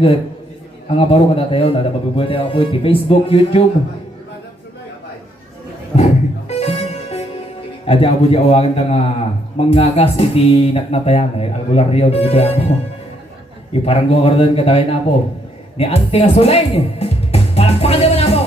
good. Ang abaro ka na tayo, nadababubuhay tayo ako di Facebook, YouTube. At ako di awagan ta nga manggagas iti natnatayan eh. Albularyo dito ako. Iparang gawin ka tayo na po. Ni Ante nga Suleng. Palakpakan naman ako.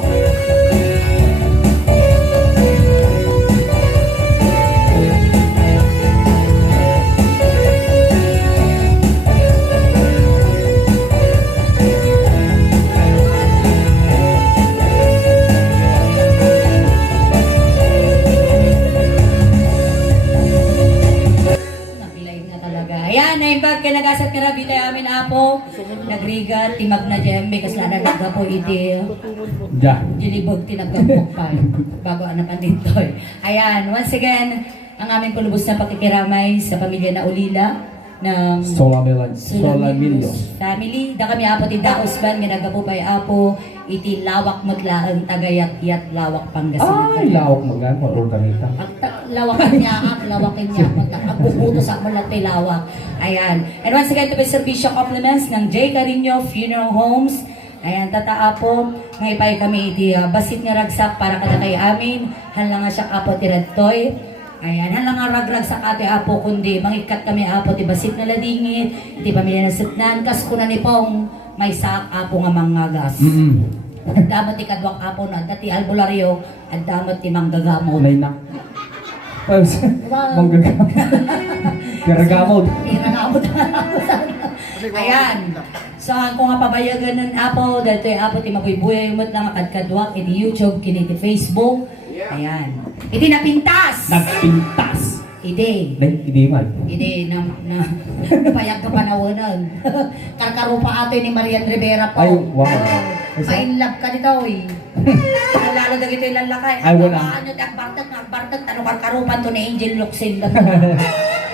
Kinagasat ka na bitay amin apo nagrigat timag na jembe kasla na naggapo iti dilibog tinaggapo pa bago anak dito. Ayan, once again ang aming pulubos na pakikiramay sa pamilya na Ulila ng Solamillos family. Da kami apo ti Daosban ginagapo pa apo iti lawak maglaan tagayat-yat lawak Pangasinan. Ay, lawak maglaan po organita. Lawakan niya magbubuto sa mga lawak. Ayan. And once again, to be servisyo compliments ng J. Carino Funeral Homes. Ayan, tataa po. Ngay pa'y kami iti basit nga ragsak para kada kay amin. Hanlang nga siya apo ti Redtoy. Ayan, hanlang nga ragragsak ati apo kundi mangikat kami apo ti basit na ladingit. Iti pamilya na sitnan. Kas kuna ni pong may sak apo nga mangagas. At damat ti kadwak apo na. Dati albularyo. At damat ti manggagamot. Nay na. Manggagamot. Piragamot. Piragamot. Ayan. So, kung nga pabayagan ng apo, dito yung apo, ti mabuy-buya yung lang makadkadwak, iti YouTube, kiniti Facebook. Ayan. Iti napintas! Nagpintas! Ide. Ide man. Ide na payag ka panawanan. Karkarupa ato ni Marian Rivera po. Ay, wow. Pain love ka dito eh. Lalo na ito yung lalakay. Ay, wala. Ano, nagbartag, tanong karkarupan to ni Angel Luxin. Di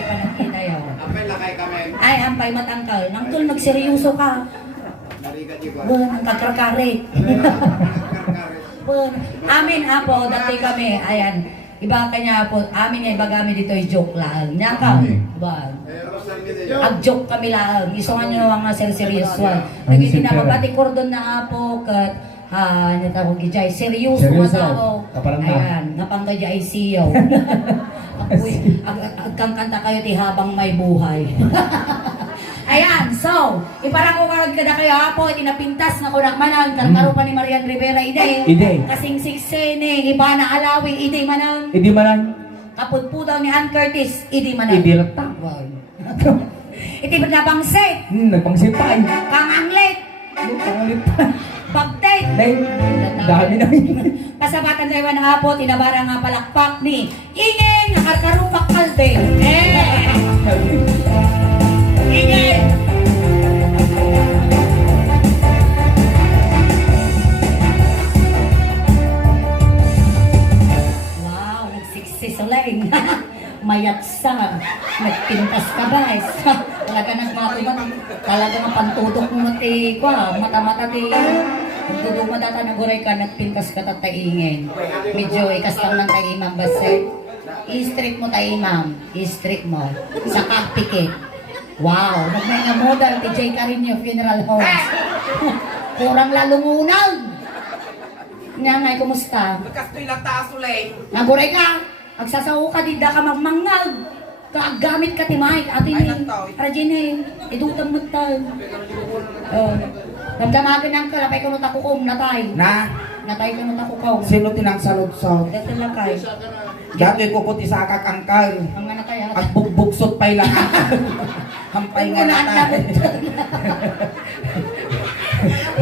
pa nakita yun. Ampay lakay kami. Ay, ampay matangkal. Nang tul, magseryoso ka. Bon, ang kakrakarit. Bon, amin apo, dati kami, ayan. Iba kanya po, amin nga iba kami dito ay joke lang. Nya ka, ba? Ag-joke kami lang. Iso nga nyo ang serious one. Nagiti na mabati kordon na apo, kat, natawag gijay, seryoso nga tao. Ayan, napangga jay siyo. Agkang kanta kayo ti habang may buhay. Ayan, so, iparang ko karag kada kayo apo, itinapintas na kunak manan, karkaro pa ni Marian Rivera, ide. Kasing siksene, iba na alawi, ide manan. Ide manan. Kapudpudaw ni Ann Curtis, ide manan. Ide latak. Iti nabangsit. Nagpangsit pa eh. Kanganglit. Nagpanglit pa. Pagtit. Dami na eh. Pasabatan sa iwan ng apo, tinabara nga palakpak ni Ingeng Karkarupak Kalde. Ingeng! Wow, nagsiksis ulit. Mayatsa. Nagpintas ka guys. Talaga nagmatumat. Talaga nga pantudok mo mati kwa. Mata-mata ti. Duduma data na guray ka. Nagpintas ka tataingin. Medyo ikastang ng taimam basit. I-street mo taimam. I-street mo. Sa kakpikit. Wow. Nagmay nga model ti J. Carino Funeral Homes. Kurang lalungunan. Nga ngay, kumusta? Magkastoy lang taas ulay. Naguray ka. Agsasaw ka, di da ka magmangag. Kaagamit ka ti Mike. Ate ni Rajine. Idutang mo tayo. Nagdamagan ang kalapay ko nung takukom. Natay. Na? Natay ko nung takukom. Sino tinangsalod-salod? Dito lang kayo. Dati ko puti sa kakangkal. Ang nga natay ha. At bugbugsot pa'y lang. Hampay nga natay.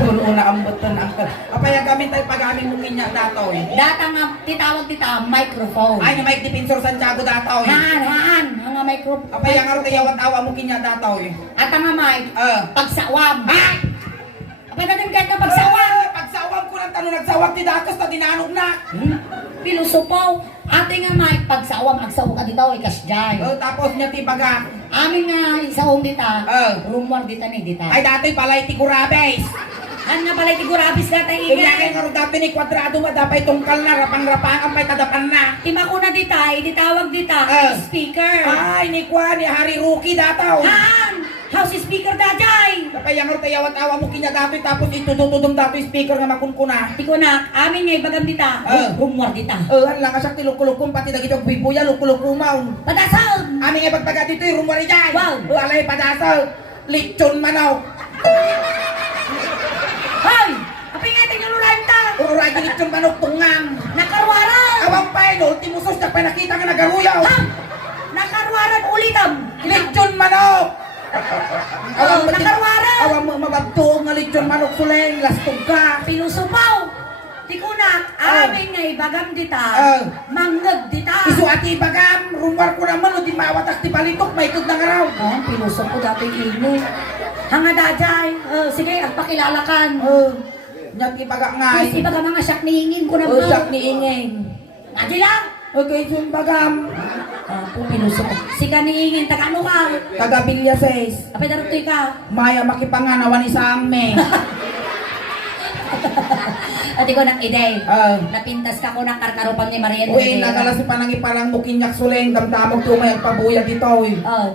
Una ang buton ang apaya gamit tayo pag-amin mong inya datoy. Data nga, titawag tita, microphone. Ay, na Mike Defensor Santiago datoy. Haan. Ang nga microphone. Apaya nga rin kayawat awa mo kinya datoy. At ang nga Mike, pagsawam. Ha? Apay natin kahit na pagsawam. Pagsawag ko ng tanong nagsawag ti Dakos na dinanog na. Pilusupaw. Ate nga Mike, pagsawam, agsaw ka dito, ikasjay. Tapos niya ti baga. Amin nga, isawang dita, Oh. rumor dita ni dita. Ay datoy palay ti Kurabes. Ano nga pala itigurabis na tayo Kaya nga rin dati ni kwadrado madapay tungkal na rapang-rapang ang pay tadapan na. Tima ko na dita, ititawag dita, speaker. Ay, ni Kwa, ni Hari Rookie dataw. Haan! House speaker dajay. Kapayang tayawan tawa mo kinya datoy tapos itudong datoy speaker nga makunkuna. Di ko na, amin ngay bagam dita. Rumwar dita. Lang kasak ti lukulukum pati dagito bibuya lukulukumaw. Padasal. Amin nga pagpaga dito rumwari jay. Wow. Alay padasal. Lechon manok. Hoy! Apay nga tingnan ulan ta. Uray di lechon manok tungang. Nakarwaran. Awang pa no, timusos na pa nakita nga nagaruyaw. Ha? Nakarwaran ulitam. Lechon manok. Nakarwaran. Awang mabagto nga lechon manok suleng lastog ka. Pinusupaw. Di ko na, amin ngay bagam dita. Manggag dita. Isu ati bagam, rumwar ko naman o di mawatak ti palitok, may ikot na nga raw. Pinusok ko dati ini. Hanga dajay. Sige, agpakilala kan. Nyati baga nga. Kasi baga mga siyak niingin ko na ba? Sak ni ingeng. Adi lang. Okay, sun bagam. Pinusok ko. Sika niingin, takano ka? Taga Bilya 6. Apay darutoy ka. Maya makipanganawan isang me. Ati ko ng ide. Ah. Napintas ka ko ng karkarupan ni Maria. Uy, nagala si panangi parang mukinyak suleng, damdamog tumay ang pabuya dito.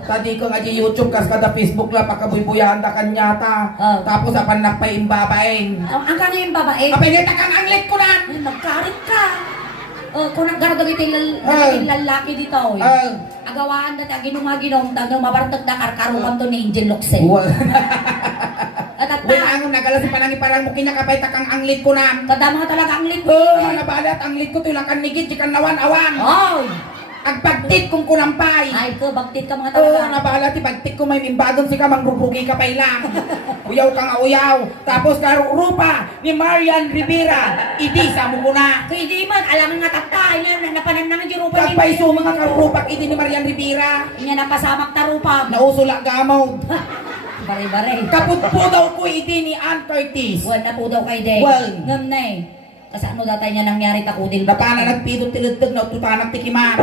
Tadi ko nga di YouTube kas kada Facebook la pakabuy-buyahan da kanya ta. Tapos apan nakpay imbabaeng. Ang kanya yung babae. Apay neta kang anglit ko na. Ay, magkarit ka. Kung naggaragamitin lalaki dito. Agawaan dati ginunga-ginom, tanong mabartag na karkarupan to ni Angel Luxen. At Uy, ang nagala si panangi parang mukinyak apay takang anglit ko na. kadama ka talaga ang lit. Nabalat ang lit ko tulang nigit jikan nawan-awan. Oh! Agpagtit kong kunampay. Ay ko, bagtit ka mga Oo, talaga. nabalat ipagtit ko may mimbagon si ka mangrugrugi ka pa ilang. Uyaw ka nga uyaw. Tapos karurupa ni Marian Rivera. Idi sa mo na. Kaya di man, alam nga tatay niya, napanan na nga rupa niya. Kagpaiso mga karurupak idi ni Marian Rivera. Niya napasamak tarupa. Nausulak gamaw. Bare-bare. Kaput po daw ko idi ni Ann Curtis. Wan na po daw kay Day. Wan. Ngam na eh. Kasi ano datay niya nangyari takudin. Napana nagpidot tilutog na tutanak tikiman.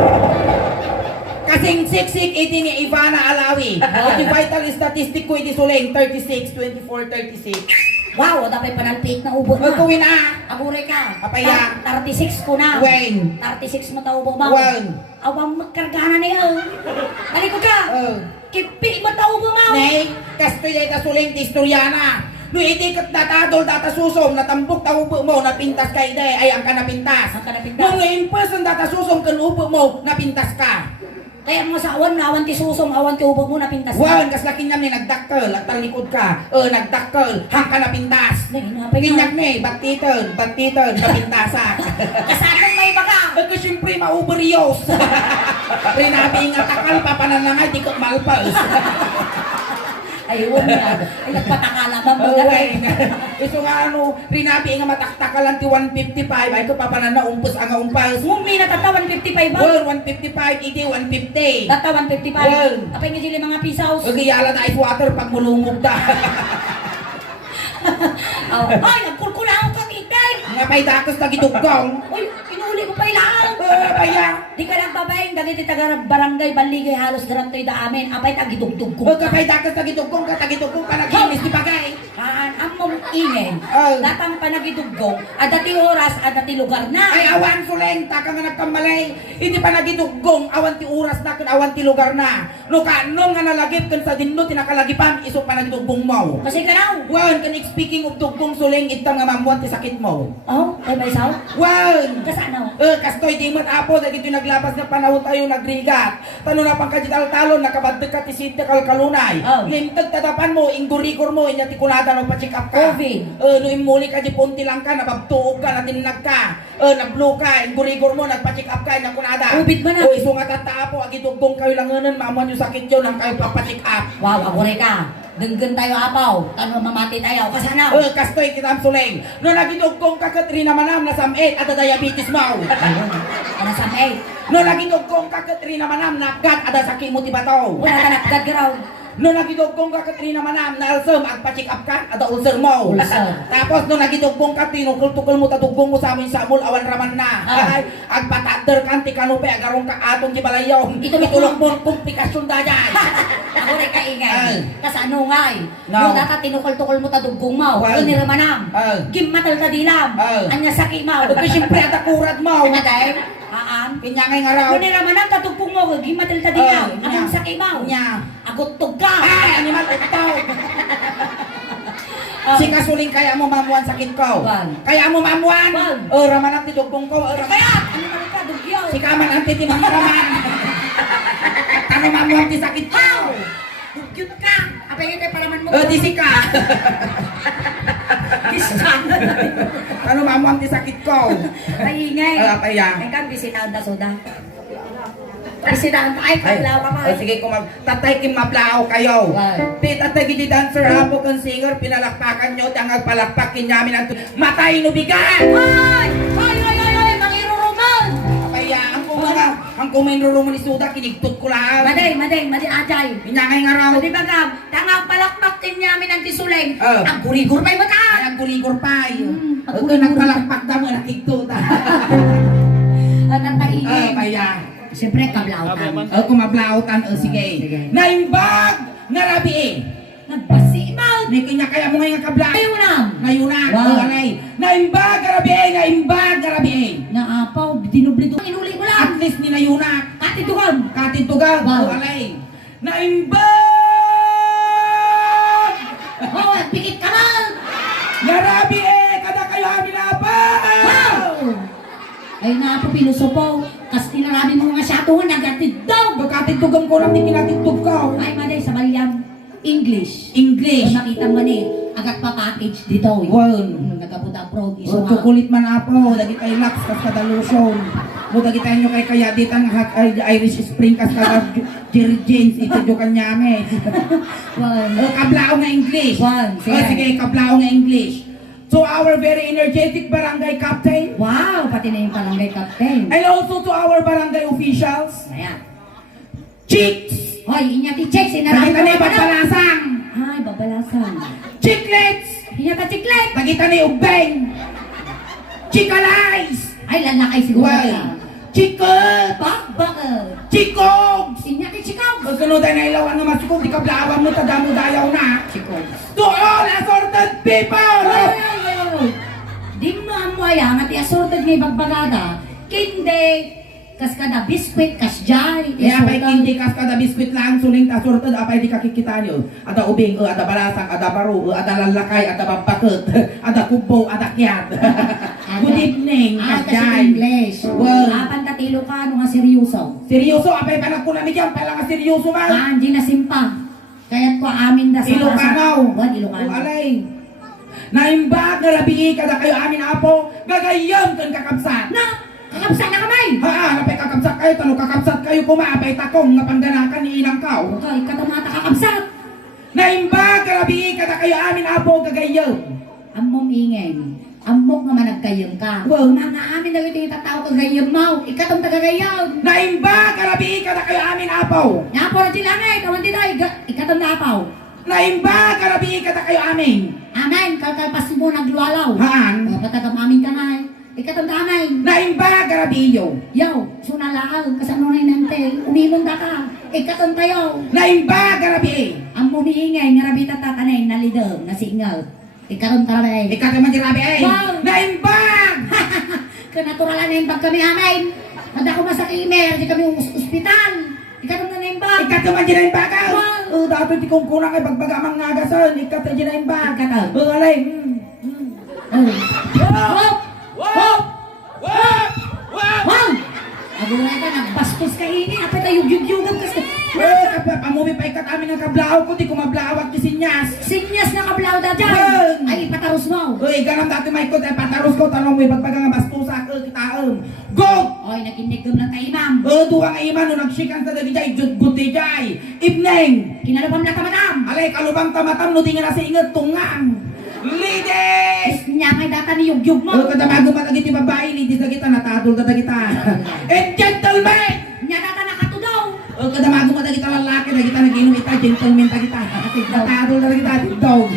Kasing siksik idi ni Ivana Alawi. Iti vital statistic ko idi suleng 36, 24, 36. Wow, dapat panalpit na ubod na. Magkuwi na. Agure ka. Apaya. 36 ko na. Wen. 36 mo tao ba? Wen. Awang magkargana niya. Alikod ka. Kipi mo tao ba? Nay, kastoy ay kasuling ti istoryana. No itikot na tadol data susom, natambok ta upo mo, napintas ka ide, ay ang ka napintas. Ang ka napintas. No in person data susom, kan upo mo, napintas ka. Kaya mo sa awan na, awan ti susom, awan ti ubod mo napintas. Wan, kas laki niya may nagdakkel, at talikod ka. Nagdakkel, hang ka napintas. Naginapay Kinyak nga. ni, batiton, napintasak. Kasanang may baga. Ito siyempre mauberyos. Rinabi nga takal, papananangay, di ko malpals. Ayun nga. Ay, nagpatakala ba mo? Iso nga ano, rinabi nga mataktakalan ti 155, ay ko papanan na umpos ang umpals. Mumi na tatawan 55 ba? Well, 155, idi 150. Tatawan 55. Well. Apay nga dili mga pisaws. Ugiyala na ice water pag mulungog ta. Ay, nagkulkula ako kang itay. Nga pa'y dakos na gitugkong. Uy, pinuli ko pa ilaan. Paya. Di ka lang babaeng, dagiti taga barangay, baligay, halos darantoy da amin. Apay tagidugdug ko. Kapay dakos na gitugkong, katagitugkong panaginis di bagay. Among ingin. Datang panagidugong, adati oras, adati lugar na. Ay awan suleng, taka nga nagkamalay. Hindi pa nagitugkong, awan ti oras na, awan ti lugar na. No ka, nung nga nalagip, kan sa dinno, tinakalagipan, iso pa nagitugkong mo. Kasi ka raw. Wan, kan speaking of tugkong suleng, itam nga mamuan ti sakit mo. Oh, ay ba isaw? Wan! Kasano? Kastoy di mat apo, dagito naglabas na panahon tayo nagrigat. Tano na pang kajital-talon, nakabaddag ka ti sitya kalkalunay. Limtag tatapan mo, ingurikor mo, inya ti kunada no pa-check up ka. COVID. No imuli ka di punti lang ka, nababtuog ka, natinag ka. Nablo ka, ingurikor mo, nagpa-check up ka, inya kunada. COVID ba na? Iso nga tatapo, agitugtong kayo langanan, maamuan yung sakit yun, ang kayo pa-check up. Wow, agure ka. Denggan tayo apaw. Tano mamati tayo. Kasanaw. Kastoy kita ang suleng. No nagitugkong ka Katrina Manam na samit at diabetes mo. Ano sa may? No nagitugkong ka Katrina Manam na gat ada sakit mo ti bataw. Wala ka nakagad ka raw. No nagitugkong ka Katrina Manam na ulcer at pa-check up ka ada ulcer mo. Ulcer. Tapos no nagitugkong ka tinukul-tukul mo tadugkong mo sa amin sa mul awan raman na. Ay agpatader kan ti kanupe agarong ka atong di balayaw. Ito itulong mo komplikasyon dayay. Ako rin kaingay. Ay. Kasano ngay? No. No, data tinukol-tukol mo tadugong mo. Well. Iniramanam. Gimatal ta dilam. Anya sakit mo. Kasi siyempre at kurad mo. Ano dahil? Aan? Kinyangay nga raw. Kung niramanam tadugong mo. Gimatal ta dilam. Anong sakit mo? Nya. Agot tug ka. Ay, ano man, Si kasuling kaya mo mamuan sakit ko. Wan. Kaya mo mamuan. Wan. Raman ang tidugtong ko. Kaya, ano man ka, dugyo. Si kaman ang titimang raman. Tano mamuan ti sakit ko. Wow! Dugyot ka! Apay nga kayo palaman mo. Di si ka. Isang. Tano mamuan ti sakit ko. Ay, ingay. Apaya. Ay, kan, bisitahan ta, soda. Bisitahan ta. Ay, kablaw ka pa. Sige, kung tatay kim mablao kayo. Wow. Tatay gidi dancer, hapo kang singer, pinalakpakan nyo, tangag palakpakin namin ang matay no bigat. Ay! Ay, ay, ay, ay! Mangiruruman! Kaya ang kuminruro mo ni Suda, kinigtot ko lang. Maday, ajay. Inyangay nga raw. Di ba ka, tangang palakpak din namin ang tisuleng. Oh. Ang gurigur pa'y mata! Ay, ang gurigor pa. ang Ito gurigor. nagpalakpak na mo, nakigtot. At ang taingin. Kaya, Siyempre, kablautan. kumablautan, sige. Sige. Naimbag, ngarabi eh. Nagbasimaw! May kanya kaya mo ngayon kabla. Ayaw na! Ngayunan, Wow. Naimbag, ngarabi eh. Naapaw, dinubli ko. Inuli mo At lang! least ni nayunak. Katitugan! Katitugan, Wow. alay. Naimbag! Oh, pikit ka na! Ngarabi eh, kada kayo amin apa! Wow! Ay na po, pinusopo. Kas tinarabi mo nga siya tungan, nagatidog! Katitugan ko lang, di kinatitug ka. Ay, maday, sa balyang English. English. Kung nakita mo ni, agad pa package dito. Wow. Nagaputa prog. O, tukulit man apo, dagi tayo lax, kas kada lotion. O, dagi tayo nyo kay kaya dito ang Irish Spring, kas kada Jerry Jeans, ito dyo kanyame. O, kablao nga English. One, O, sige, kablao nga English. To our very energetic barangay captain, Wow, pati na yung palangay captain. and also to our barangay officials, Ayan. chicks, Hoy, inyati check, sinarabi nakita ko ni na ba na? babalasang, Ay, babalasan. chiclets, Inyata chiklet! nakita ni ubeng, chikalays, Ay, lalakay siguro well, ka. chikot, Bakbakal. chikogs, Inyati chikaw. o sunod ay nailawan na masikog, di ka blaawan mo, tadamo dayaw na. Chikaw. To all assorted people! Ay, ay, ay, ay. Di mo amo ayan, at iassorted nga bagbagada. Kinde, kas kada biskwit, kas jay. Kaya pa'y hindi kas kada biskwit lang, suling tasorted, apay di kakikita nyo. Ada ubing, ada balasang, ada baro, ada lalakay, ada bampakot, ada kubo, ada kiat. Good evening, Ah, kas kasi jay. English. Well. Apan katilo ka, ano nga seryoso. Seryoso, apay panak ko namin dyan, pala nga seryoso man. Hindi na simpa. Kaya't ko amin da sa Ilocanaw. What, Ilocanaw? O alay. Naimbag na labi, kada kayo amin apo, gagayam kan kakabsat. Na! Kakabsa na kamay! Napay kakabsat kayo, talo kakabsat kayo kumapay takong nga pangganakan ni ilang kaw. Okay, katamata kakabsat! Naimbag na labi, kada kayo amin apo, gagayam. Amom ingay. Amok nga managkayam ka. Wow. Mga amin na ito yung tatao kagayam mo. Ikatong tagagayam. Naimbag na labi, kada kayo amin apo. Nga po na silangay, kawan dito, ikatong napaw. Naimbag na labi, kada kayo amin. Amen, kalkalpas mo naglualaw. Haan. O, patagam amin ka na eh. Ikatong amin. Naimbag na labi yo. Yaw, sunalaang, kasano na inante. Umilong da ka. Ikatong tayo. Naimbag na labi. Ang mumiingay, nga rabi tatatanay, nalidom, nasingal. Ikatong taray. Ikaw naman dirabi eh. Wow. Naimbag. Kanaturalan na yung pag kami amin. Mada ko masakimer, di kami ospital. Ikatong na yung bag. Ikat naman dinaimbagaw. Wow. Dapat di kong kurang ay bagbagamang ngagasan. Ikat na dinaimbag. Ikataw. Alay. Oh. Hop! Hop! Wap! Wap! Hop! Agulay ka, nagbastos ka ini. Apet tayo yugyugan kasi. Pamumi pa ikat amin ang kablaw ko. Di ko mablawag ki sinyas. Sinyas na kablaw da dyan. Wow. Ay, ipataros mo. Uy, ganam dati may ikot. Pataros ko. Tanong mo bagbagang bastusa. Kitaam. Go! Oy, naginigom lang tayo, ma'am. Duwang iman no nagshikan sa dagi jay. Judguti jay. Ibneng. Kinalapam lang ka, madam. Alay, kalubang tamatam. No, di nga nasa ingat. Tungang. Ladies! Niya may data ni yugyug mo. Kada bago matagit yung babae, ladies na kita, natadol ka na kita. And gentlemen! Niya data nakatudaw. Kada bago matagit ang lalaki na kita, nag-inom kita, gentlemen na kita. Natadol ka na kita, dog.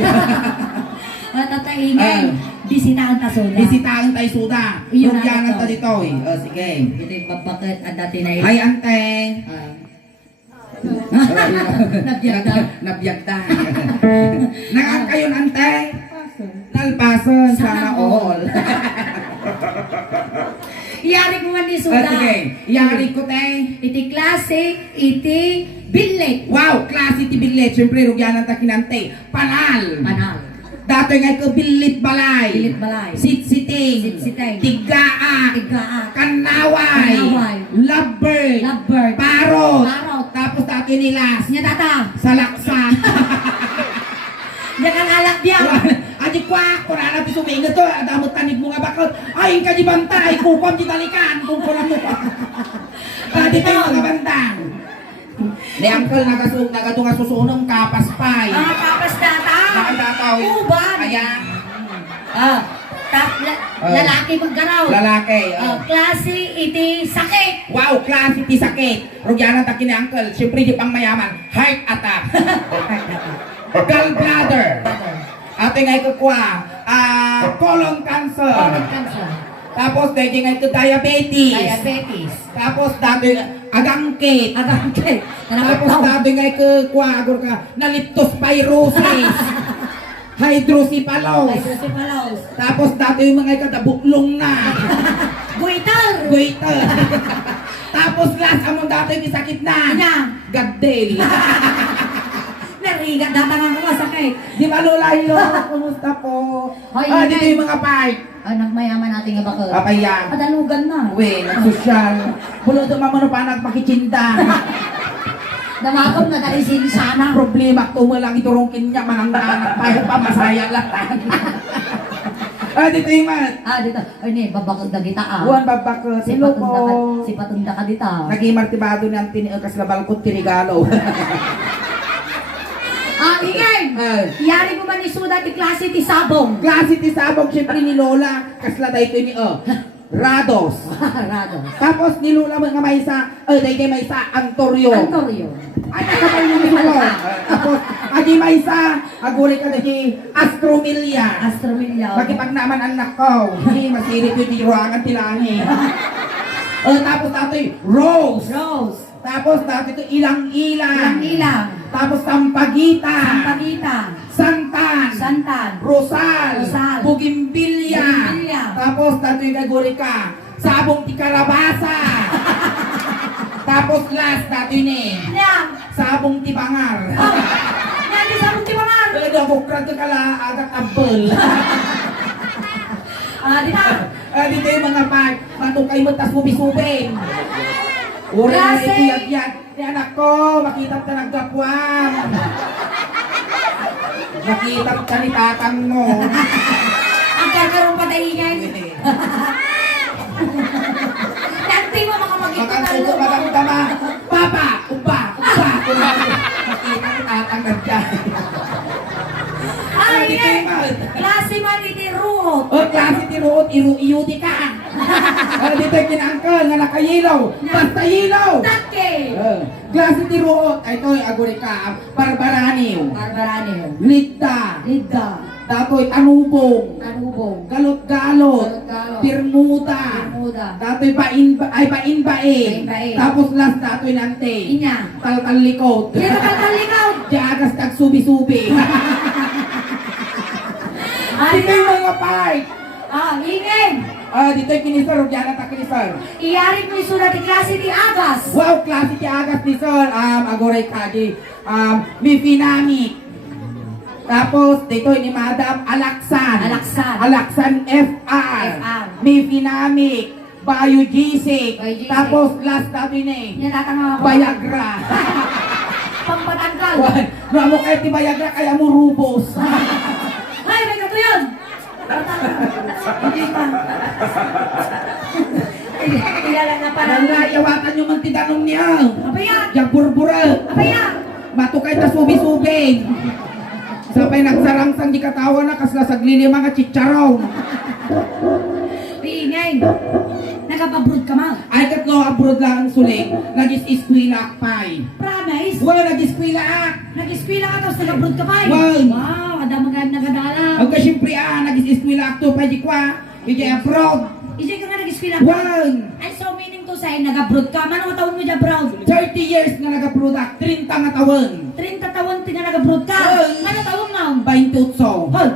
Tataingay. Bisitahan ta soda. Bisitahan tayo suda. Yun na Lugyanan ito. ta dito eh. Sige. Ito yung babakit at dati na yun. Hi, ante. Nabiyagda. Nabiyagda. Nangan kayo, ante. Nalpason, sana all. Iyari ko man ni Ah, Suda. sige. Yari ko, te. Iti klase, iti bilik. Wow, klase ti biglet. Siyempre, rugyanan ta kinante. Panal. Manal. Dato nga ko bilit balay. Bilit balay. Sit-siting. Sit-siting. Tigaak. Tigaak. Kanaway. Kanaway. Lovebird. Lovebird. Parot. Parot. Tapos dato nilas. Nya tata. Salaksak. Nya kang alak dia. Adik kwa, kung na natin sumingat to, adamot tanig mo nga bakot. Ay, ka di bantay, kupon di talikan, kung kulang mo. Dito yung mga bandang. Ni Uncle nagatunga susunong kapas pay. Kapas data. Nakadataw. Uban. Kaya, Lalaki maggaraw. lalaki. Klase iti sakit. Wow, klase ti sakit. Rugyana ta kini Uncle, siyempre di pang mayaman. Heart attack. Gallbladder. Ate nga ikukuha, colon cancer. Colon cancer. Tapos dahil nga ito diabetes. Diabetes. Tapos dati agangkit. Agangkit. Tapos dati nga ikukuha, agor ka, na leptospirosis. Hydrocephalus. Hydrocephalus. Tapos dati yung mga ikadabuklong na. Goiter. Goiter. Tapos last among dati yung sakit na. Nya. Gagdel. Narigat data nga ko masakit. Di ba Lolo? Kumusta po? Hoy, Dito ingay. yung mga part. Nagmayaman natin nga bakit? Papayang. Padalugan na. Uwe, nagsosyal. Bulo dumamano pa nagpakichinda. Damagom na dali sana. Problema ko lang iturungkin niya manang-anak pa masaya lang. Dito yung man. Dito. Ay ni, babakod na kita Buwan babak silo po. Si patunda ka dito. Naging martibado ng tinikas na balkot tinigalo. Ingay! Yari mo man ni Suda di klase ti Sabong. Klase ti sabog siyempre ni Lola. Kasla dahito ni Rados. Rado. Tapos ni Lola mga maysa. Dahito maysa Antorio. Antonio. Ay, nakapal yung ito. Tapos, adi maysa, aguri ka na si Astromilia. Astromilya. Makipag naman anak ko. Hindi, masirit yung tiruangan tilani. Tapos dati, Rose. Rose. Tapos dati ito, ilang-ilang. Ilang. Tapos Sampagita. Sampagita. Santan. Santan. Rosal. Rosal. Bugimbilya. Bugimbilya. Tapos dati yung aguri ka, Sabong Tikarabasa. Tapos last dati ni, Nya. Sabong Tibangar. Nya di Sabong ti Bangar. Pwede ako krad ka kala agak tabel. Dito. Dito yung mga pag, matukay mo tas bubi-subing. Uri na Klase. ito yag-yag. Ni anak ko, makitap ka nagdapwang. Makitap ka ni tatang mo. Ang karkarong patahingan. Nanti mo makamagito na Makatuto lupa. magamdama. Papa, upa. Makita ni tatang nagdyan. Ay, Dito yung mga. klase man iti ruhot. Klase ti Ruot, iru-iyuti ka. Dito yung kinangkal, nga nakayilaw. Basta hilaw. Take. Klase ti Ruot, ay ito yung aguri ka. Barbaraniw. Barbaraneo. Lidda. Lidda. Dato'y tanubong. Tanubong. Galot-galot. Galot-galot. Pirmuda. Pirmuda. Dato'y bain-bae. Bain-bae. Tapos last dato'y nante. Inya. Tal-tal-likod. Dito ka talikaw. Diagas tagsubi-subi. Dito yung mga part. Ingin. Dito'y kinisar. Ugyana ta kinisar. Iyari ko isulat di klase di Agas. Wow, klase ti agas ni sir. Agoray kadi. May pinamik. Tapos, dito ni Madam Alaksan. Alaksan. Alaksan FR. FR. May pinamik. Biogesic. Biogesic. Tapos, last sabi ni, Natatanga ako. Viagra. Pampatanggal. Wala mo kayo ti Viagra, kaya mo rubos. Ay, may kato yun. Hindi pa. Kilala na parang. Yawatan yung mantidanong niya. Apayan. Yang burbura. Apayan. Matukay ta subi-subing. Sapay nagsarangsang di katawa na kasla saglili mga chicharon. Piingay. Nagapabrood ka ma. Ay katlo abroad lang ang suling. Nagis-iskwila pay. Promise. Wala nag-iskwila ak. Nag-eskwela ka tapos nag-abroad ka pa eh. Wow. Wow, kadamang kayo nagadala. Ang kasyempre nagis-iskwila ak to pay di kwa. Ije abroad. Isay ka nga nag-eskwela. One. Ay, so meaning to say, nag-abroad ka. Manong taon mo dyan, bro? 30 years na nag-abroad ak. 30 nga taon. 30 taon ti nga nag-abroad ka. Wow. Ano taon mo? 28. Hoy!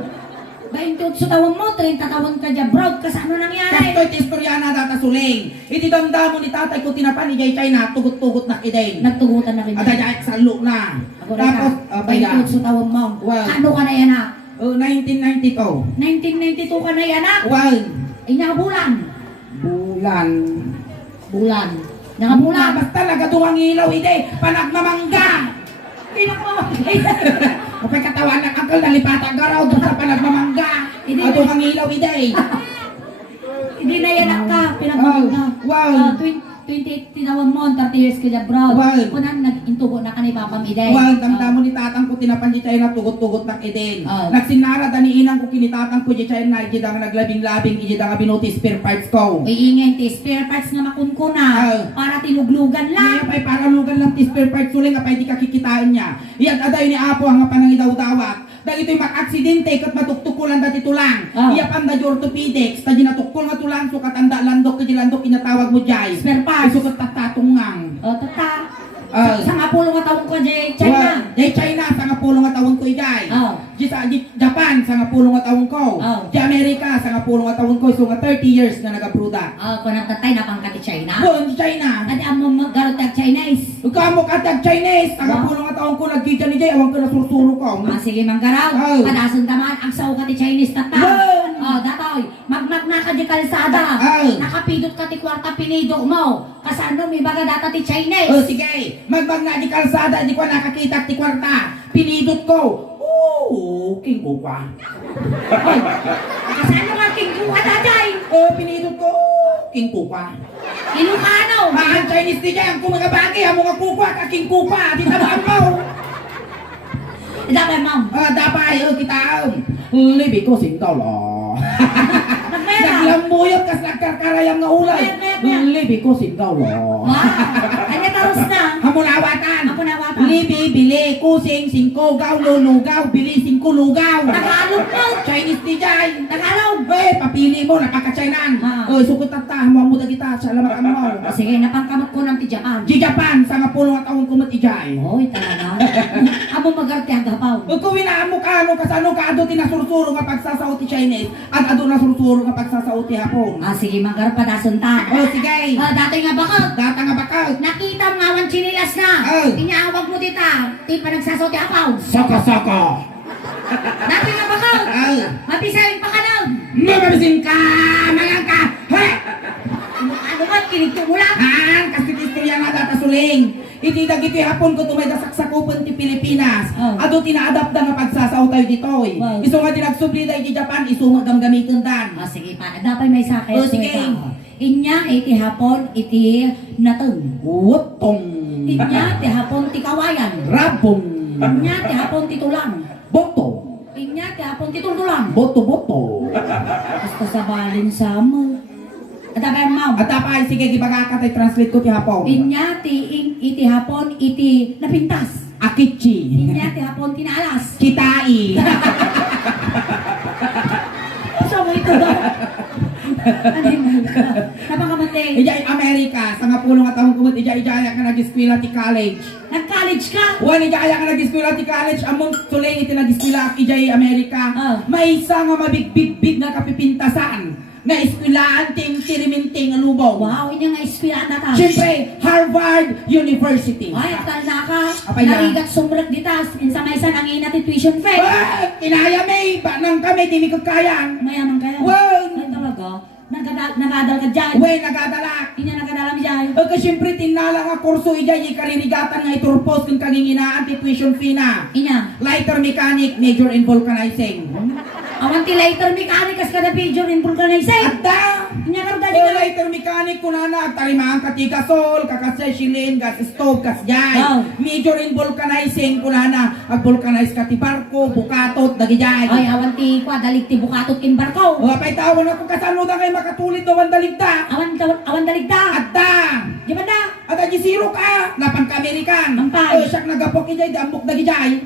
28 taon mo, 30 taon ka dyan, bro. Kasi ano nangyari? Kastoy ti istorya na data suling. Iti damdamo ni tatay ko tinapan ni Jay Chay na tugot-tugot na kidin. Nagtugutan na rin. At ajay sa look na. Tapos, paya. 28 taon mo. Wow. Ano ka na yan ha? 1992. 1992 ka na anak. Well, Inya bulan. bulan. Bulan. Nga bulan. Basta nagaduwang ilaw, hindi. Panagmamangga. Kapag katawan ng angkal, nalipatan ka raw doon sa panagmamangga. Hindi. Aduwang ilaw, hindi. Hindi na yan ka. Pinagmamangga. Wow. 28 tinawag mo, 30 years ka dyan, bro. Wow. Kunan nag-intubo na ka ni Papa Miday. Well, tamtamo ni tatang ko tinapan di tayo na tugot-tugot ng eden. Nagsinara daniinan ko kinitatang ko di tayo na ijid ang naglabing-labing ijid ang binuti spare parts ko. Iingin, ti spare parts nga makunkuna. Para tinuglugan lang. Ngayon ay paralugan lang ti spare parts suling kapay di kakikitaan niya. Iyag aday ni Apo ang panangidaw-dawat. Dahil ito'y mag-aksidente kat matuktukulan dati tulang. Iyap ang dadyo orthopedics. Tadi natukul nga tulang sukat anda landok kadi landok inatawag mo jay. Spare parts. Ay sukat tatatungang. Tata. Sa nga pulo nga taong ko, China. Jay China sa nga pulo nga tawon ko ijay. Di sa Japan sa nga pulo nga tawon ko. Di Amerika sa nga pulo nga tawon ko. So nga 30 years na nagabruda. Kung natatay na pang kati China. Di China. Adi ang maggarot tag Chinese. Kamo katag Chinese. Sa nga pulo nga tawon ko nagkita ni jay. Awang ko na sursuro ko. Sige manggaraw. Padason taman ang saw kati Chinese tata. Datoy. Magmag na ka di kalsada. Nakapidot ka ti kwarta pinido mo. Kasano may baga data ti Chinese. Sige. Magbag na di kalsada, di ko nakakita ti kwarta. Pinidot ko. King ko pa. Kasano nga king kuha tatay? Pinidot ko. King ko pa. Ilocano. Maan Chinese di dyan. Kung mga bagay, ang mga kukwa, kaking kupa. Di tabaan mo. Dapat ma'am. Dapat, kita. Libi ko sintaw lo. Naglambuyot kas nagkarkarayang nga ulay. Libi ko sintaw lo. Ano karos na? Hamunawatan. Hamunawatan. Libi, bili, kusing, singko, gaw, lulugaw, bili, singko, lugaw. Tagalog mo. Chinese di dyan. Tagalog. Papili mo, napaka-Chinan. Sukot tata, muamuda kita, salamat mo. Sige, napangkamot ko ng ti Japan. Di Japan, sa nga pulong at awang kumot ijay. Oy, talaga. Amo magarte ang gapaw. Kung winaamo ka, ano, kasano ka, ado tinasursuro nga pagsasauti Chinese, at ado nasursuro nga pagsasauti Hapon. Sige, maggar padason ta. Sige. Dati nga bakit? Data nga bakaw. Nakita mo nga ang chinilas na. Inyawag mo dita. Ti pa nagsasauti apaw. Saka-saka. Dati nga bakit? Mapisahin pa ka na. Magabisin ka, mayang ka. He! Ano ba, kinigto mo lang? Kasi istorya nga data suling. Iti dagiti hapon ko tumay dasaksakupan ti Pilipinas. Ado tinaadapt nga pagsasaw tayo dito. Iso nga dinagsubli tayo di Japan, iso nga gamgamitin dan. Sige pa, dapat may sakit. Sige. Inya, iti hapon, iti natong. Utong. Inya, ti hapon, ti kawayan. Rabong. Inya, ti hapon, ti tulang. Boto. Inya, ti hapon, ti tulang. Boto-boto. Basta sa balin sa mo. Dapat ma'am. At tapay, sige, gibagaka tayo translate ko ti hapon. Inya, iti hapon, iti napintas. Akichi. Inya, ti hapon, tinaalas. Kitai. So mo ito daw. Ano mo ka? Napakamatay. Ijay Amerika, sa nga pulong at taong kumot, ijay ka nag-eskwela ti college. Nag-college ka? Wan, ijay ka nag-eskwela ti college, among tuloy iti nag-eskwela ijay Amerika. May isa nga mabigbig-big na kapipintasan. Na eskwelaan ting tiriminting alubaw. Wow, inya nga eskwela na ta. Siyempre, Harvard University. Ay, tanda ka. Apay na. Narigat sumrag ditas. Minsa may isa nangin natin tuition fee. Kinaya may, nang kami, di mi kagkayang. Mayaman kayo. Wow. Ay, talaga. Nagadal ka dyan. Uy, nagadala. Inya nagadala mi dyan. Kasi siyempre, tinala nga kurso ijay, ikalirigatan nga iturpos kung kaginginaan ti tuition fee na. Inya. Lighter mechanic, major in vulcanizing. Awan ti lighter mechanic as kada picture in vulcanizing. Adda! Inya karuda di ka. Lighter mechanic ko na talimaan ka ti gasol, kakasesilin, gas stove, gas jay. Major in vulcanizing ko na ag-vulcanize ka ti barko, bukatot, dagi jay. Ay, awan ti kwa, dalig ti bukatot kin barko. Pay tawon ako kasano na kayo makatulit na wandaligta. Awan dalig ta. Adda! Di ba da? At aji zero ka, napan ka-Amerikan. Ampay. Siyak nagapok ijay, dambok dagi jay.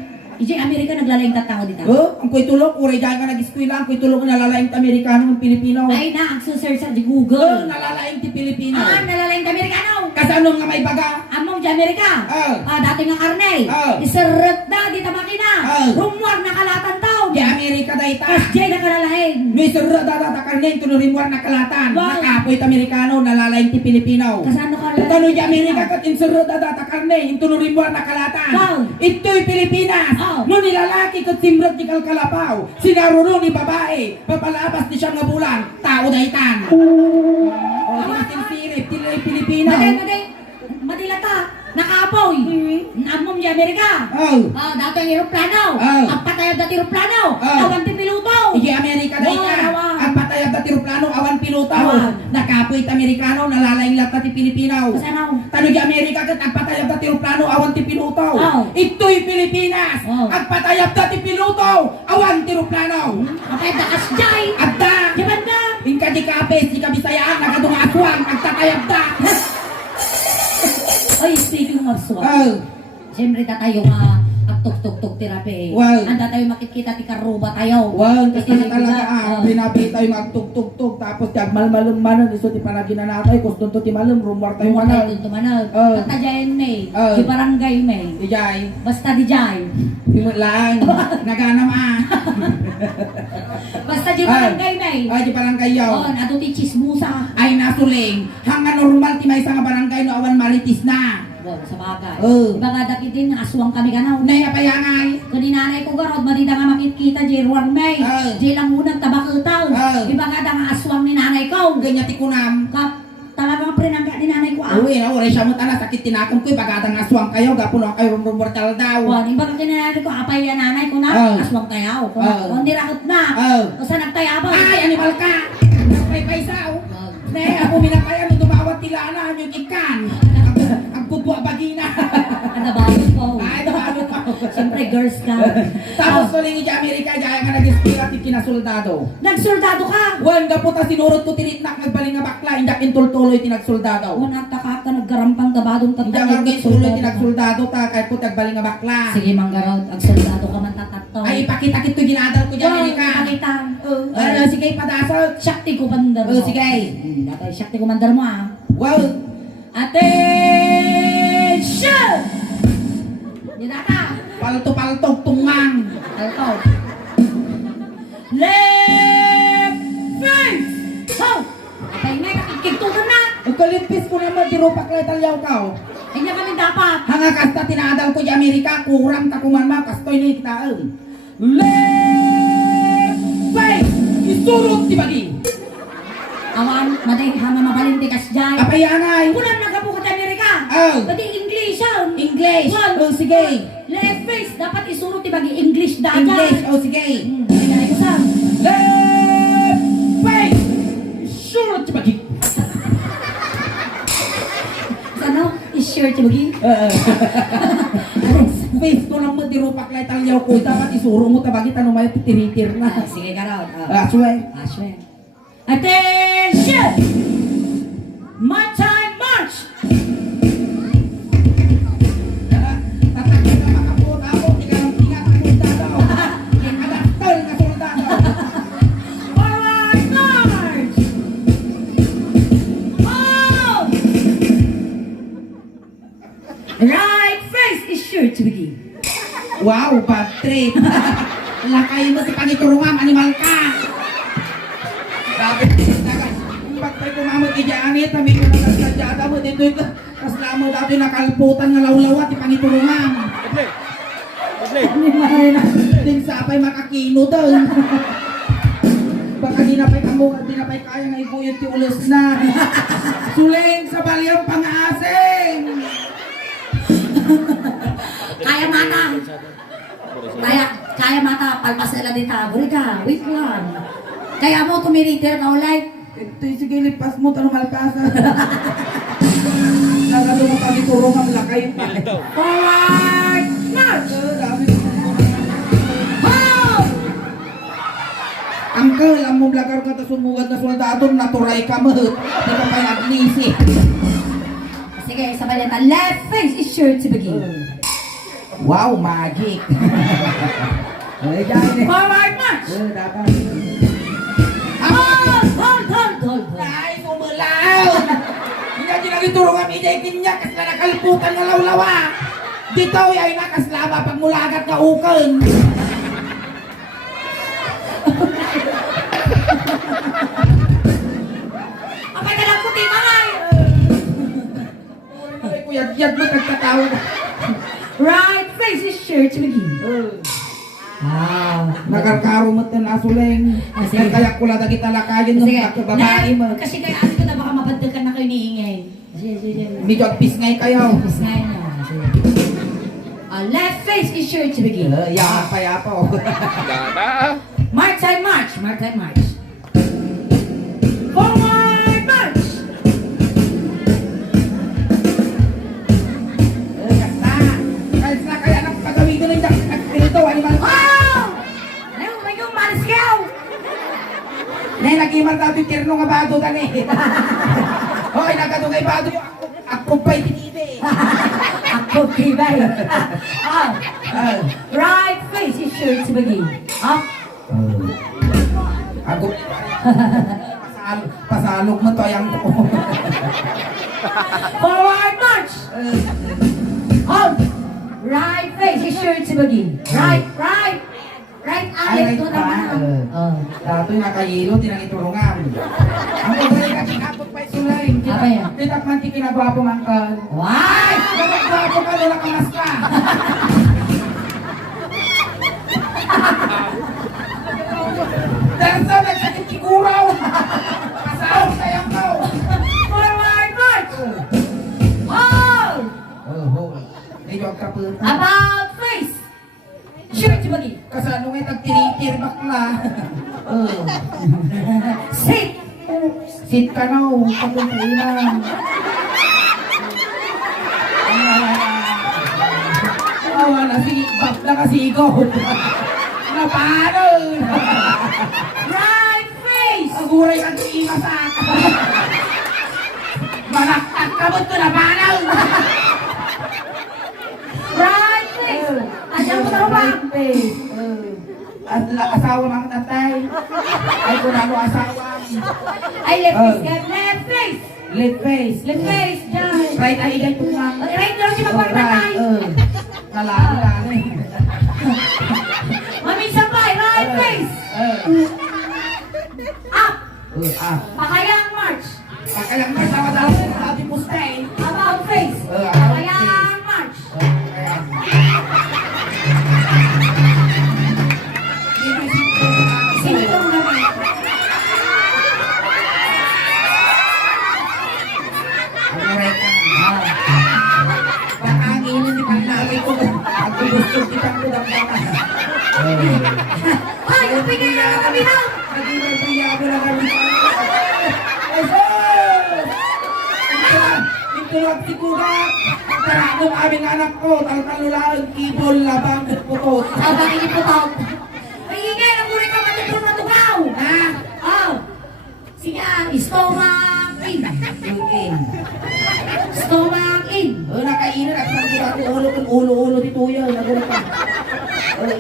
Iji Amerika naglalayang tatao dito. Ang kuy tulok, uray jay ka nag-eskwela, ang kuy tulok nalalaing ti Amerikano ng Pilipino. Ay na, ang search sa di Google. Nalalaing ti Pilipino. Nalalayang ti Amerikano. Kasano nga may baga? Among di Amerika. Dati nga karne. Iseret da, di tamakina. Rumwar na kalatan tao. Di Amerika da ita. Kasjay na kalalahin. Mr. Dada karne, tunurin war na kalatan. Wow. Nakapoy ti Amerikano, nalalaing ti Pilipino. Kasano ka Tano di Amerika kat insurot na data karne, intunurin mo na kalatan. Wow. Ito'y Pilipinas. Oh. No nilalaki kat simrot di kalkalapaw. Sinaruno ni babae. Papalabas di siyang nga bulan. Tao na itan. O, di natin silip. Tilay Pilipinas. Madilata. Nakaapoy. Namom di Amerika. Oh. Dato yung aeroplano. Oh. Ang patayab na aeroplano. Oh. Awan ti piloto. Igi Amerika na ita. Awan. Ang patayab na tiruplano, awan pilotaw. Awan. Nakapoy Amerikano, nalalayang lahat ti Pilipinaw. Kasanaw. Tano di Amerika kat ang patayab na tiruplano, awan ti pilotaw. Oh. Ito'y Pilipinas. Oh. Ang patayab na ti pilotaw, awan tiruplano. Kapay da kasjay. At da, Di banda. inka di kapes, di kabisayaan, nagadunga aswang, nagtatayab da. Oy, speaking of swat. Oh. Siyempre tayo nga agtuk-tuk-tuk tirapi. Wow. Anda tayo makikita ti karuba tayo. Wow, kasi Kasi na talaga binabita yung agtug-tug-tug, tapos kag malmalum-manon, iso ti panagina natay, kuston to ti malum, rumor tayo Yung tayo manon. dun tumanag. Oh. Tatajayan may. Oh. Di barangay may. Ijay, Basta di jay. himot lang, nagana ma. Basta di barangay may. Ay, di parang kayo. Oh, nato ti chismusa. Ay, nasuling, hanga normal ti may nga barangay no awan maritis na. Wow, sa bagay. Oh. Di ba nga dakit din, aswang kami kanaw. Nayapayangay. Kani nanay ko garod, madida nga makikita, J1 May. Oh. J lang unang tabakutaw. Oh. Di ba nga nga aswang ni nanay ko. Ganyan ti kunam. Talagang prinangga ni nanay ko. Uwi, no, oray siya mo tana, sakit tinakon ko, bagadang aswang kayo, gapuno kayo rumortal daw. Wow, di ba nga kinanay ko, apay yan nanay ko na, Oh. aswang tayaw. Kung Oh. hindi rakot na. Oh. O sa nagtayaw ba? Ay, animal ka! Paysaw! Ne, ako minapaya mo dumawat tilana yung ikan. Ang pupwa bagina. Nabalo po. Ay, dumalo pa. Siyempre, girls ka. Tapos tuloy ni Amerika, dyan nga nag-ispira ti kinasoldado. Nagsoldado ka. Wan, gaputa sinurot ko tinitnak nagbaling nga bakla, indak intultuloy tinagsoldado. Unang taka ka, naggarampang tabadong Indak tatay. nga intultuloy tinagsoldado ta, kahit po tagbaling nga bakla. Sige, manggarod. Ang soldado ka man tatato. Ay, ipakita kito ginadal ko dyan, Amerika. Pakita. Ano, sige, padasot. Shakti ko bandar mo. Oh, sige. Dapat shakti ko bandar mo ah. Wow, Attention! Dinata! palto-paltog tungang. Alto. Left face! Ho! Apay may kakikigtugan na! Ukalimpis ko naman, di rupak na italyaw ka. Hindi kami dapat. Hanga kasta tinadal ko di Amerika, kurang takuman ma, kastoy ni kitaon. Left face! Isurot ti bagi. Awan, maday hama mabalinti kas jay. Apayanay. Kulang nagabukat Amerika. Oh. Pati English yun. English. One. Oh, sige. Left face, dapat isurot ibagi English data. English. Oh, sige. Kaya ko sa. Left face! Isurot ti bagi. Ano? I-share tibagi? Face ko lang mo, di rupak na italyaw ko. Dapat isuro mo tabagi, tanong may titiritir na. Sige ka raw. Aswe. Aswe. Attention! My time march! Tatakit na makaputa ako, tingat ang soldado. Adaptol na soldado. Forward march! Oh! Right face is sure to begin. Wow, bad trip. Lakay mo si Pangiturungam, animal ka. Sabi, bad trip kumamot kay Janet, kami ko na nasadyada mo, dito ito. Tapos lamo dati nakalputan nga lawlawa, ti Pangiturungam. Din sapay makakino daw. Baka di na pa'y kaya nga ibuyot ti ulos na. Suling sa balyang pang-asing. Kaya mata! Kaya mata, palpas nila dito. Buri ka, wait lang. Kaya mo tumiritir ka ulit. Ito sige, lipas mo, tanong malpasa. Nagado mo kami turong ang lakay pa. Forward march! Hold! Uncle, ang mong lagar ka ta sumugad na soldado, naturay ka mo. Di ka pa'y aglisi. Sige, sabay neta. Left face is sure to begin. Wow, magic. Ay, dyan eh. Forward march! Dapat. Hold! Ay, sumulaw! Hindi natin nagiturong ang ijay niya kasi na nakalputan ng lawlawa. Dito ay nakaslama pag mulagat ka ukon. Apay ka lang puti, mamay! kablaw. Right face is sure to begin. Wow. Nakarkaro mo na suleng. Sige. Kaya kula na kita lakayin ng Sige. babae mo. Kasi kaya alis ko na baka mabaddagan na kayo niingay. Sige. Medyo agpis ngay kayo. Tapos ngayon na. Sige. Left face is sure to begin. Yapa po. March time march. March time march. Forward march. Kasta. Kahit na kaya nagpagawin ko ng nagpilito. Animal. Oh! Ayaw, may kong malis kayo. Nay, nag-iman tayo kirno nga bado ka ni. Hoy, nagadugay bado yung ako pa'y tinibi. Ako kibay. Right face is sure to begin. Up. Ako. Pasalog mo to yung ko. Forward march. Hold. Right face is sure to begin. Right. Right, Alex, ito naman. Dato yung nakayilo, tinangiturungan. Ang pagkali ka, kinapot pa'y sulay. Apa yan? Titak man ti kinagwapo man ka. Why? Kinagwapo ka, wala ka mas ka. Dahil sa nagsakit siguraw. Kasawag sayang ka. Forward march. Hold. Medyo ang kaputa. About face. Sure to begin. Kasano ngayon nagtinitir bakla. Sit. Sit ka na, pagpuntunan. Awa na si bakla kasigaw. Na paano? Right face. Aguray ang imasak. Manaktak kabot ko na paano? Right face. Ayan mo na ba? At asawa ng tatay. Ay kung ano asawa. Ay, left face. Left face. Left face. Left face. Diyan. Right ay ganyan po lang. Right daw si magpapatay. Nalala. Mami sabay. Right face. Up. Pakayang march. Pakayang march. Tawa daw sa ating mustay. About face. Pakayang march. Sintong naman. Baka ang inin ni Pagnabi ko. Ang gusto di pang kudang baka. Ay, kapigay na kami na. Naging priyado na kami. Ay, sir! Ito si Kugat. Taranong aming anak ko. Taltalulaan, kibol, labang, putot. Abang iniputok. Ay, ingay. Naguri ka matutong natugaw. Ha? Oh. Sige, stomach in. Yung Stomach in. nakainan at sabi ko ate ulo dito yan. Naguri ka.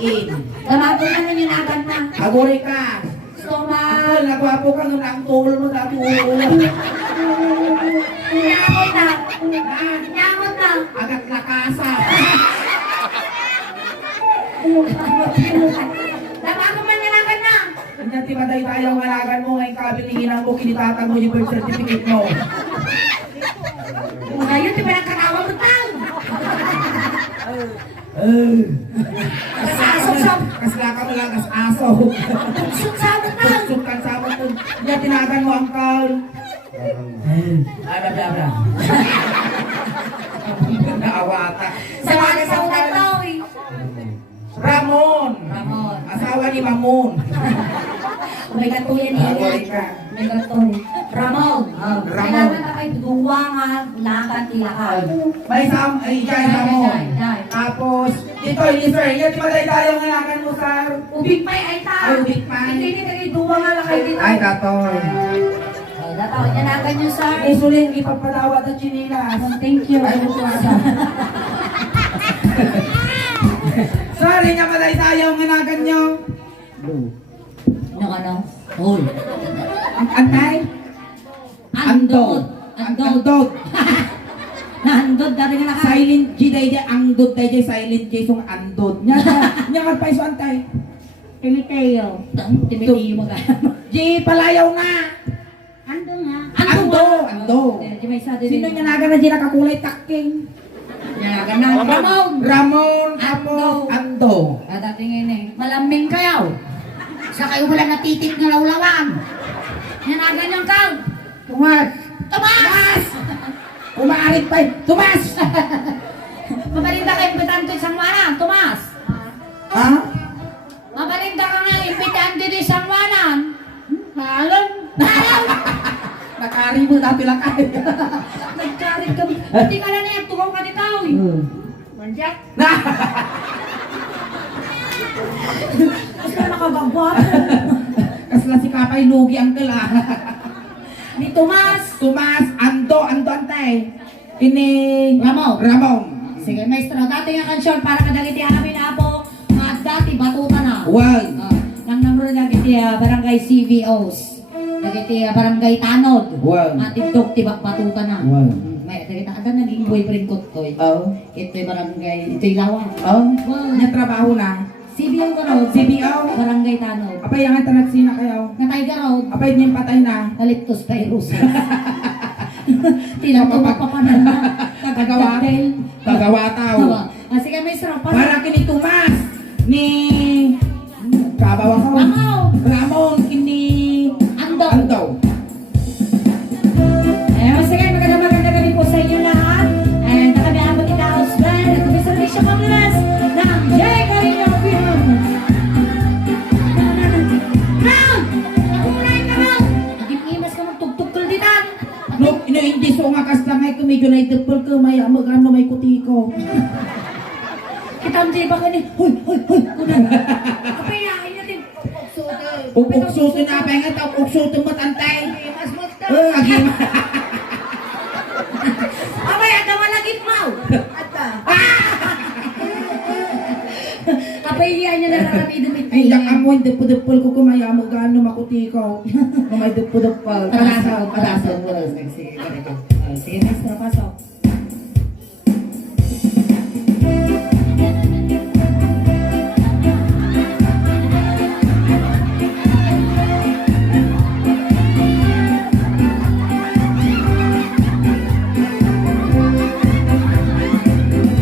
In. Gamagon na ninyo na agad na. Aguri ka. Stomach. Nagwapo ka nung ang tungol mo dati ulo. Nyamot na. Nyamot na. Agat lakasa. Nabago man yan agad na. Kanya timaday tayo ang alagan mo ngayon kabilinginan mo kinitatag mo yung birth certificate mo. Ngayon, di ba nagkakawa mo tao? Kaslaka mo lang as aso. Tugsot sa mo tao. Sukan sa mo to. Kanya tinagan mo ang kaul. Abra. Naawata. Sa mga sa ulat tao eh. Ramon. Asawa ni Mamon. May katuyan niya. Aguri ka. May katuyan. Ramon. Ramon. Kailangan na kayo duwa nga lakan ilakan. May sam, ay dyan Ramon. Dyan. Tapos, dito ni sir, yan timaday tayo ang alagan mo sa Ubig pa ay ta. Ay, ubig pa. Hindi kayo duwa nga lakay dito. Ay, tatoy. Ay, dataw niya na ganyan sir. Eh, suling, ipapatawad ang chinilas. Thank you. Ay, sorry nga malay tayo ang anagan nyo. Ano? Hol. Ang antay? Andod. Andod. Naandod dati nga naka. Silent G day day, andod day day, silent G sung andod. Nya ka pa iso antay. Timiteo. Timiteo mga. G palayaw nga. Ando nga. Ando. Di may sa Sino nga naga na G nakakulay takking? Yan, ganang Ramon. Ramon Ando. Ando. Tingin eh. Malambing kayo. Sa kayo wala natitik na lawlawan. Yan na ganyan kang. Tumas. Tomas! Umaarit pa. Tumas. Mabalinda ka impitan ko isang wanan, Tomas. Ha? Mabalinda ka nga impitan ko isang wanan. Halon. Halon. Nakaribo na pila kayo. Nagkarit kami. Hindi ka na yan. Tugaw ka ni tao eh. Manjak. Mas ka nakagagwap. Kasla si Kapay Lugi ang kala. Ni Tomas. Tumas. Ando. Ando antay. Ini. Ramon. Ramon. Sige, maestro. Dati nga kansyon para kadagiti amin na po. Mga dati batuta na. Wow. Nang namuro dagiti barangay CVOs. Dagiti barangay Tanod. Wow. Mga tigdog tibak batuta na. Wow. May dagiti ada naging boyfriend ko to. Oh. Ito'y barangay. Ito'y lawa. Oh. Wow. Nya trabaho na. CVO ka road. CBO. Barangay Tanod. Apay ang tanagsina kayo. Nga Tiger Road. Apay niyang patay na. Kaliptos virus. Tinatawa pa pa na. Kagawatay. Tagawataw. Sige, maestro. Para kini Tumas ni kabawa ko. Ramon. Ramon kini Ando. Ando. Sige, maganda kami po sa inyo lahat. And kami ang mga husband at kami sa Bishop Congress ng J. Carino Film. Round! Nakulay ka round! Naging-imas ka magtugtog kulditan. No, hindi so nga kasta ngay ko medyo naitipol ko may magano may kutiko. Kita ang J. Baka ni, huy! Kunan. Kapayahin natin. Upuksutin na pa nga taw upuksutin mo tantay. Mas monster. Agim. Abay, ada malagit mo. Ata. Kapayahin niya na rarami dumit. Iyak amo depol ko kumaya magano makutiko. Kumay depol. Parasaw. Sige, ganito. Sige, maestro, pasok.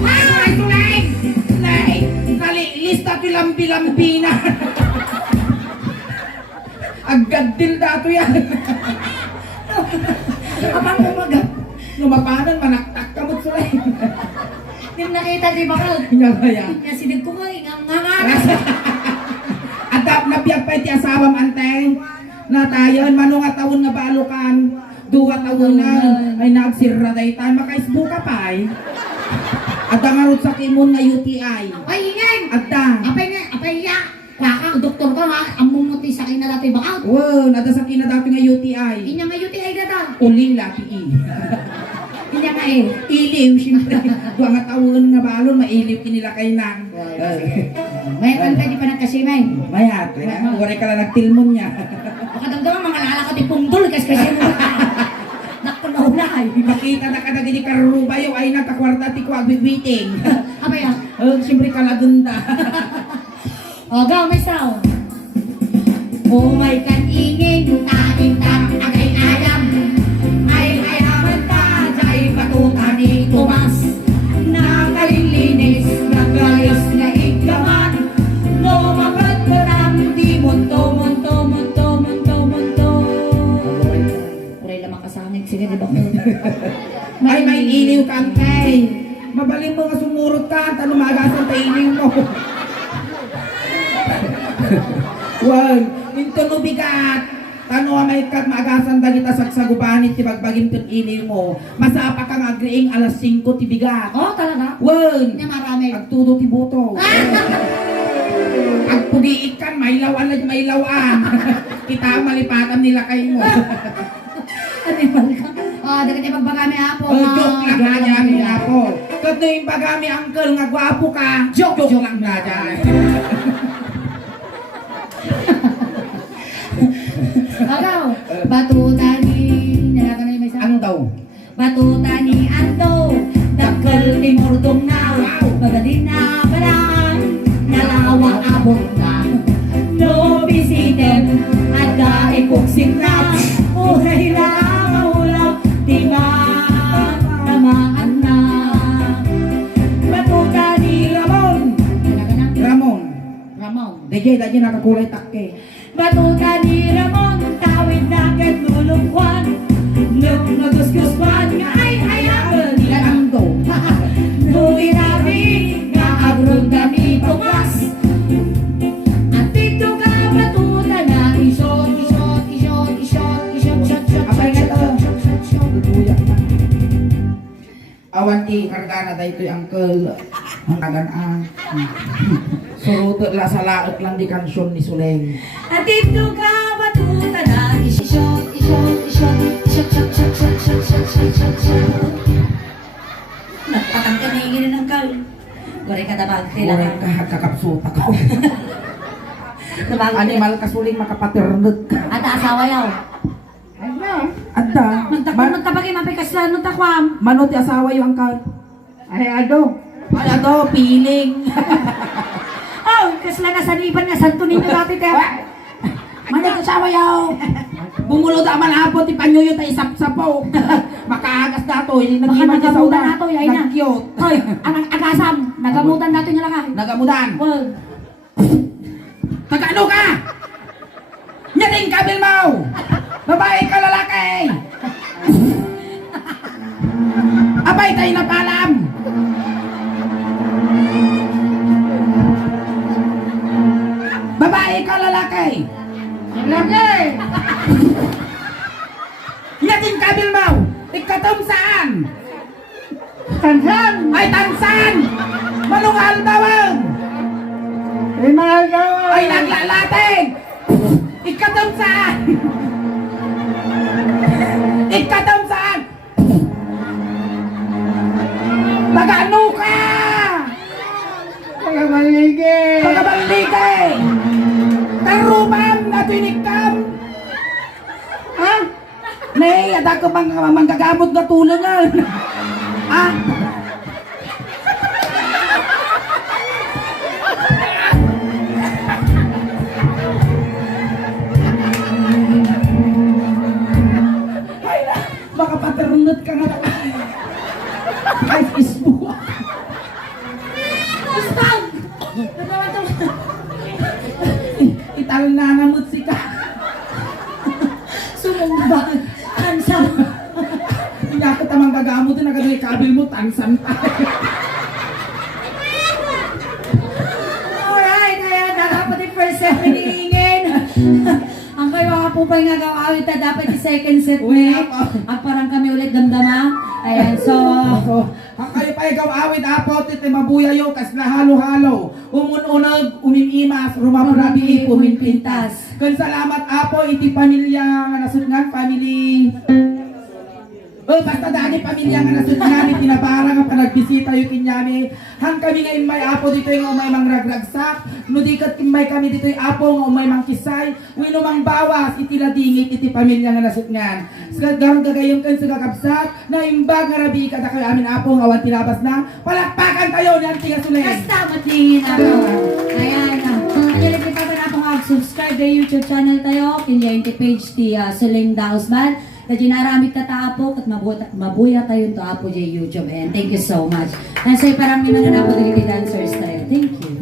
Ay, tulay! Tulay! Kali, lista to lambi-lambi na. Agad din dato yan. Abang umaga. Lumapanan, manaktak ka mo't sulay. Hindi nakita di ba ka? Hinagaya. Nasinag ko nga, ingang nga. Adap na biyag pa iti asawam antay. Na tayon, manong nga taon nga balukan. Duwa taon na. Ay nagsirra day tayo. Makaisbo ka pa ay. Adda nga rin sa kimon nga UTI. Ay, ingay! Adda. Apay ya! Kaka, doktor ka nga, ang mumuti sa akin na dati baka. Wow, nada sa kinadati nga UTI. Inya nga yuti ay dada. Uling lati i. Inya nga eh. Iliw, siyempre. Duwa nga taon nga balon, mailiw kinila kay nang. May kan pwede pa nagkasimay. Mayat. Wari ka lang nagtilmon niya. Baka damdaman mga lalakot yung pungtol kasi mo. Nakunaunay. Makita na ka na gini karubayo ay nagkakwarta ti ko agwigwiting. Apay ah. Siyempre kalagunda. O, gaw, may sound. Umay kan ingin, taing-tang agay ayam. Ay ayaman ta, jay patuta ni Tomas. Nakalilinis, nagayos na ikaman. Lumapad-padam, di munto. Uray lamang kasangit, sige di ba? Ay may iliw kantay. Mabaling mo nga sumurot ka, tanong magasan ta iliw mo. Wow, into no bigat. Tano may kat magasan dagita sagsagubanit ti bagbagim ket iliw mo. Masapa kang agriing alas 5 ti bigat. Oh, talaga? Wow, Hindi marami. agtudo ti buto. Agpugiit kan mailawan na mailawan. Kita malipatan nila kay mo. Animal ka. Oh, dagat yung pagbagami apo. Joke lang na dyan ako. Kat na yung bagami uncle nga gwapo ka. Joke lang na dyan. Agaw, batutani. Nalaga na yung may Ano daw? Batutani Ando. Dakal ni Mordong na. Madali na paraan. Nalawa abot na. No bisitem. At daikuksin na. Uray lang mahulap. Di ba tamaan na. Jay, dahil nakakulay takke. Batuta ni Ramon, tawid na ket lulungkwan. Nung nagusguswan nga ay ayawan nila ang do. Nuwi nabi nga agrong kami tumas. At dito ka batuta na isot, isot, isot, isot, isot, isot, isot, Apay nga to. isot, isot, isot. Lubuya na. Awan ti kargana da ito'y uncle. Ang agan Suruto la sa laot lang di kansyon ni Suleng. At dito ka batuta na isot, isot, isot, isot, isot, isot, isot, isot, isot, isot, isot. Nagpatang ka na hingin ng kal. Gore ka tabag tila Orang ka. kakapsuta ka. Tabag tila. Animal ka Suling makapaternod ka. At asawa yaw. Adda. Magtabagay mapikaslan ng takwam. Mano ti asawa yung angkal? Ay ado. Ay ado, piling. Oh, kasla na saniban nga santo ninyo dati te. Mano ti asawa yaw? Bumulod ang malapot ti panyoyo tayo sapsapo. Makaagas dato. Baka Nag-iman ka sa nagamutan una. nato, yay na. Nag-cute. Hoy, ang agasam, nagamutan nato niya lakay. Nagamudan. Well, Taga-ano ka? Nyating ka, Bilmao! Babae ka, lalaki! Abay tayo na palam! Babae ka, lalaki! Lalaki! Nyating ka, Bilmao! Ikatom saan? Tansan! Ay, tansan! Manungal tawag! Ay, naglalating! Ikatom saan? Ikatom saan? Taga-ano ka? Taga-Malige! Taga-Malige! Taruman na tinikam! Ha? Nay, ada ka bang manggagamot na tulungan? Ha? Baka paternot ka nga. Ay, isbo. Ustag! Ital na namut si ka. Sumumbag! Ansam! Hindi ako tamang gagamot na nagagay kabil mo, tansan pa. Alright, ayan, dapat yung first set pinihingin. Ang kayo mga pupay nga gawawit na dapat yung second set Uy, ni. At parang kami ulit damdama. Ayan, so... So, ang kayo pa ikaw awit apot iti mabuyayo kas na halo-halo. Umununag, umimimas, rumamurabi, puminpintas. Kan salamat apo iti pamilya nga nasungan, family. Basta dani pamilya nga nasungan, iti nabara nga panagbisita yung kinyami. Hang kami ngayon may apo dito yung umay mang ragragsak. Nudikat kimay kami dito yung apo nga umay mang kisay. Wino mang bawas, iti ladingit, iti pamilya nga nasungan. Garang gagayong kan sa gagabsak, na imbag nga rabi kada kayo amin apo nga awan tinabas na. Palakpakan tayo ni Auntie Gasuleng. Basta matlingin ako. Ayan. Kanyang kita pa na akong subscribe na YouTube channel tayo. Kanyang yung page ti Suleng Dausman. Kaya naramit ka taapok at mabuya tayo to apo dyan YouTube. And thank you so much. Nansay parang minangan ako dito dancers tayo. Thank you.